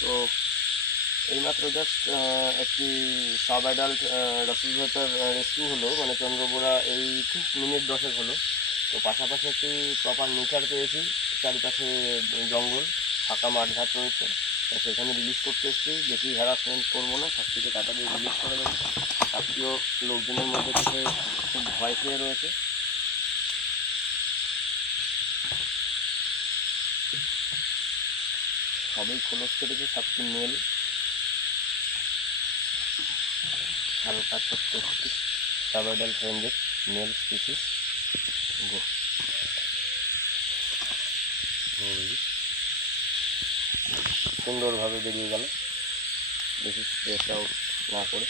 তো এইমাত্র জাস্ট একটি sub adult Russell viper rescue হলো, মানে চন্দ্রবোড়া এই ঠিক মিনিট 10 হলো। তো পাশাপাশি একটি প্রপার নেচার পেয়েছি, চারিপাশে জঙ্গল, ফাঁকা মাঠঘাট রয়েছে। তো সেখানে রিলিজ করতে এসেছি, বেশি হ্যারাসমেন্ট করবো না, সব থেকে তাড়াতাড়ি রিলিজ করে দেবো। আত্মীয় লোকজনের মধ্যে থেকে খুব ভয় পেয়ে রয়েছে। সবই খোলস কেটেছে, সবটি মেল, হালকা ছোট্ট একটি সাবাইডাল রেঞ্জের মেল স্পিসিস। সুন্দরভাবে বেরিয়ে গেল, বেশি স্ট্রেস আউট না করে।